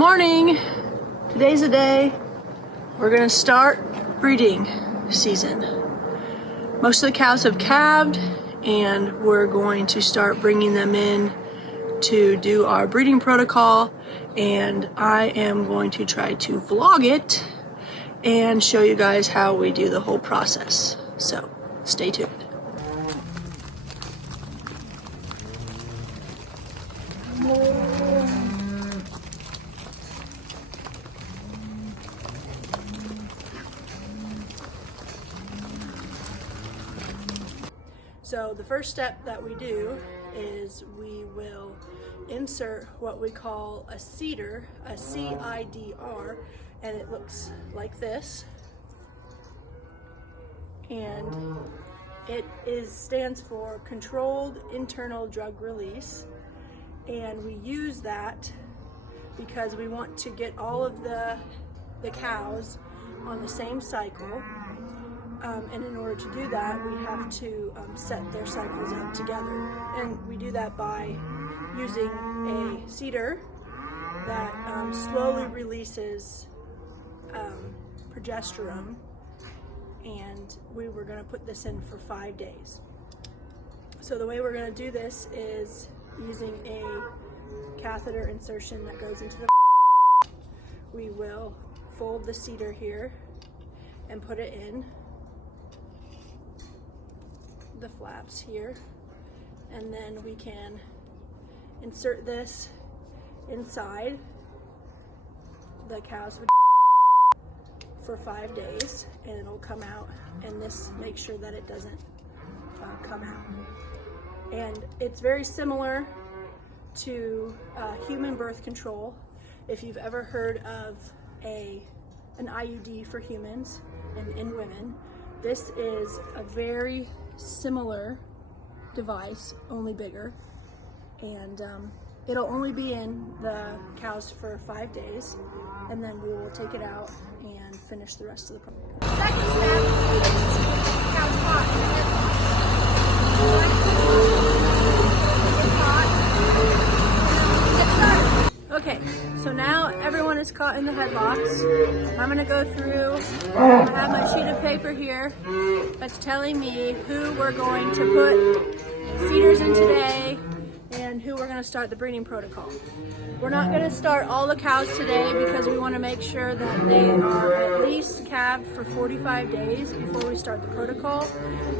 morning. Today's the day we're gonna start breeding season. Most of the cows have calved and we're going to start bringing them in to do our breeding protocol, and I am going to try to vlog it and show you guys how we do the whole process. So stay tuned. So the first step that we do is we will insert what we call a CIDR, a C-I-D-R, and it looks like this. And it stands for Controlled Internal Drug Release. And we use that because we want to get all of the cows on the same cycle. And in order to do that, we have to set their cycles up together. And we do that by using a CIDR that slowly releases progesterone. And we were going to put this in for 5 days. So the way we're going to do this is using a catheter insertion that goes into the we will fold the CIDR here and put it in the flaps here, and then we can insert this inside the cow's for 5 days, and it'll come out, and this makes sure that it doesn't come out. And it's very similar to human birth control. If you've ever heard of an IUD for humans and in women, this is a very similar device, only bigger, and it'll only be in the cows for 5 days, and then we will take it out and finish the rest of the process. Second step is to get the cows hot in the headlocks. Okay, so now everyone is caught in the headlocks. I'm gonna go through, I have my sheet of paper here that's telling me who we're going to put CIDRs in today and who we're gonna start the breeding protocol. We're not gonna start all the cows today because we wanna make sure that they are at least calved for 45 days before we start the protocol.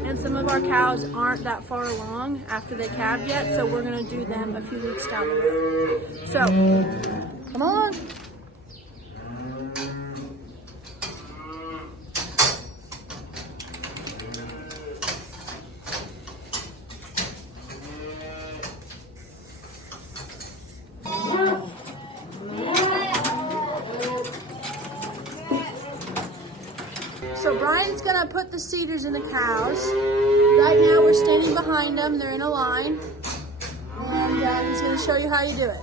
And some of our cows aren't that far along after they calved yet, so we're gonna do them a few weeks down the road. So, come on. So Brian's gonna put the CIDRs in the cows. Right now we're standing behind them, they're in a line. And he's gonna show you how you do it.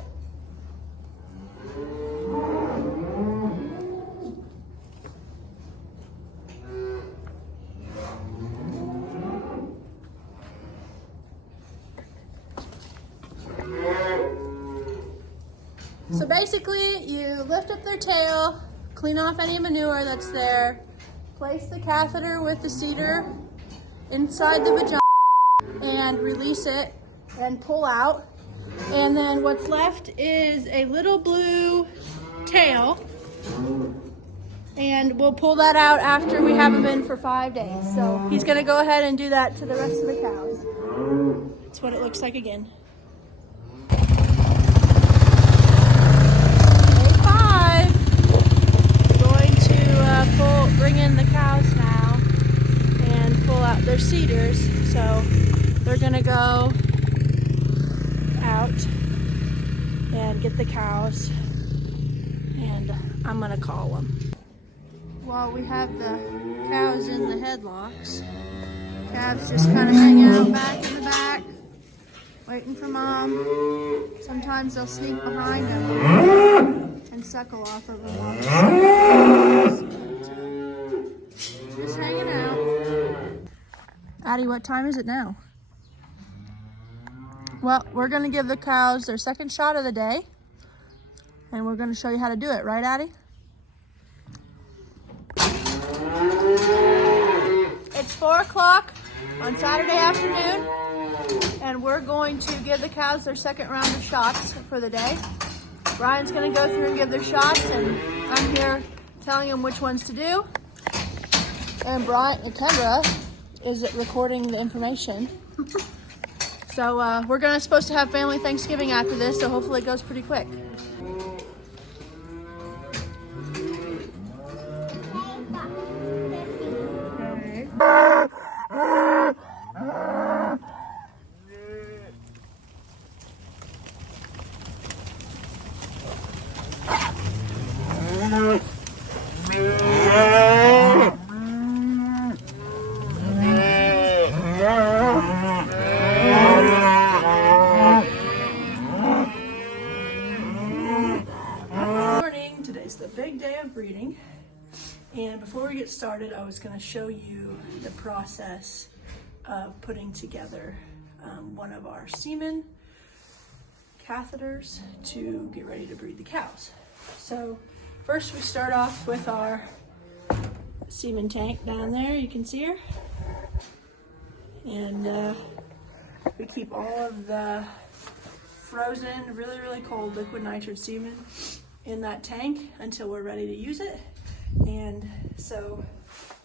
So basically, you lift up their tail, clean off any manure that's there, place the catheter with the CIDR inside the vagina and release it and pull out. And then what's left is a little blue tail, and we'll pull that out after we have them in for 5 days. So he's gonna go ahead and do that to the rest of the cows. That's what it looks like again. Bring in the cows now and pull out their CIDRs. So they're gonna go out and get the cows, and I'm gonna call them. While we have the cows in the headlocks, calves just kind of hang out back in the back, waiting for mom. Sometimes they'll sneak behind them and suckle off of them. Just hanging out. Addie, what time is it now? Well, we're gonna give the cows their second shot of the day. and we're going to show you how to do it, right, Addie? It's 4 o'clock on Saturday afternoon, and we're going to give the cows their second round of shots for the day. Brian's going to go through and give their shots, and I'm here telling him which ones to do. And Kendra is recording the information. So we're supposed to have family Thanksgiving after this, so hopefully it goes pretty quick. Today's the big day of breeding, and before we get started, I was going to show you the process of putting together one of our semen catheters to get ready to breed the cows. So first we start off with our semen tank down there, you can see her, and we keep all of the frozen, really cold liquid nitrogen semen in that tank until we're ready to use it. And so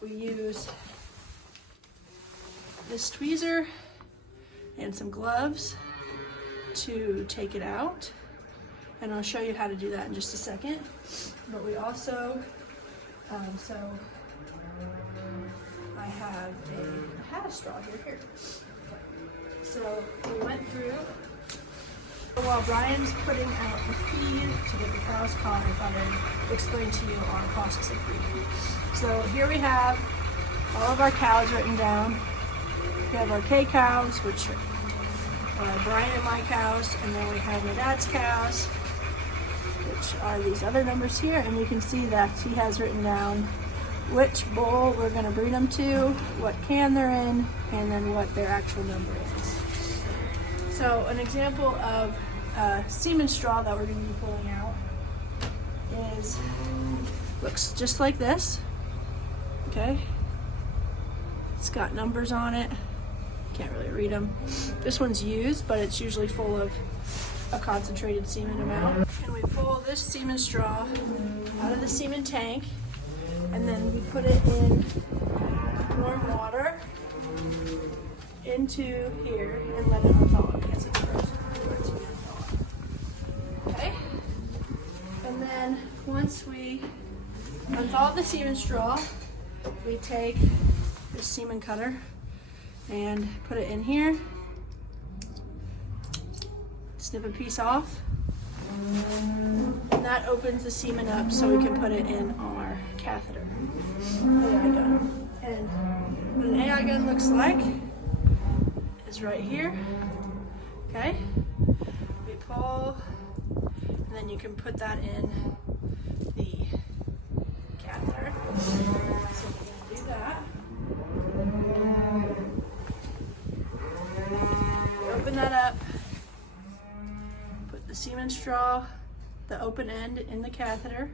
we use this tweezer and some gloves to take it out, and I'll show you how to do that in just a second. But we also so I have I had a straw here. So we went through. While Brian's putting out the feed to get the cows caught, I thought I'd explain to you our process of breeding. So here we have all of our cows written down. We have our K cows, which are Brian and my cows, and then we have my dad's cows, which are these other numbers here, and you can see that he has written down which bull we're going to breed them to, what can they're in, and then what their actual number is. So an example of semen straw that we're going to be pulling out looks just like this. Okay, it's got numbers on it. Can't really read them. This one's used, but it's usually full of a concentrated semen amount. And we pull this semen straw out of the semen tank, and then we put it in warm water into here and let it unthaw because it's frozen. Okay? And then once we unthaw the semen straw, we take the semen cutter and put it in here, snip a piece off, and that opens the semen up so we can put it in our catheter, AI gun. And what an AI gun looks like is right here. Okay, we pull, and then you can put that in the catheter. So we're gonna do that. Open that up, put the semen straw, the open end in the catheter.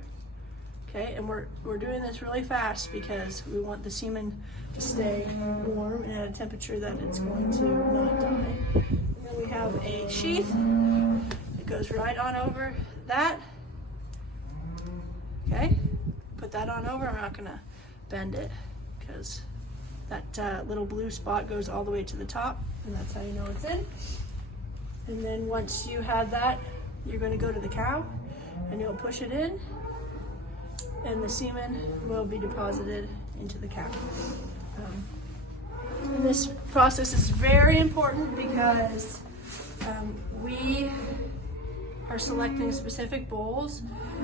Okay, and we're doing this really fast because we want the semen to stay warm and at a temperature that it's going to not die. And then we have a sheath that goes right on over that. Okay, put that on over. I'm not gonna bend it because that little blue spot goes all the way to the top, and that's how you know it's in. And then once you have that, you're going to go to the cow and you'll push it in, and the semen will be deposited into the cow. And this process is very important because we are selecting specific bulls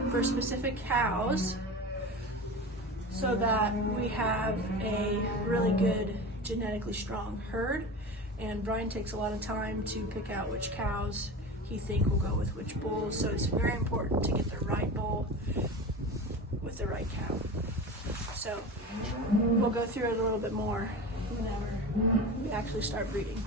for specific cows so that we have a really good genetically strong herd. And Brian takes a lot of time to pick out which cows he thinks will go with which bulls, so it's very important to get the right bull with the right cow. So we'll go through it a little bit more whenever we actually start breeding.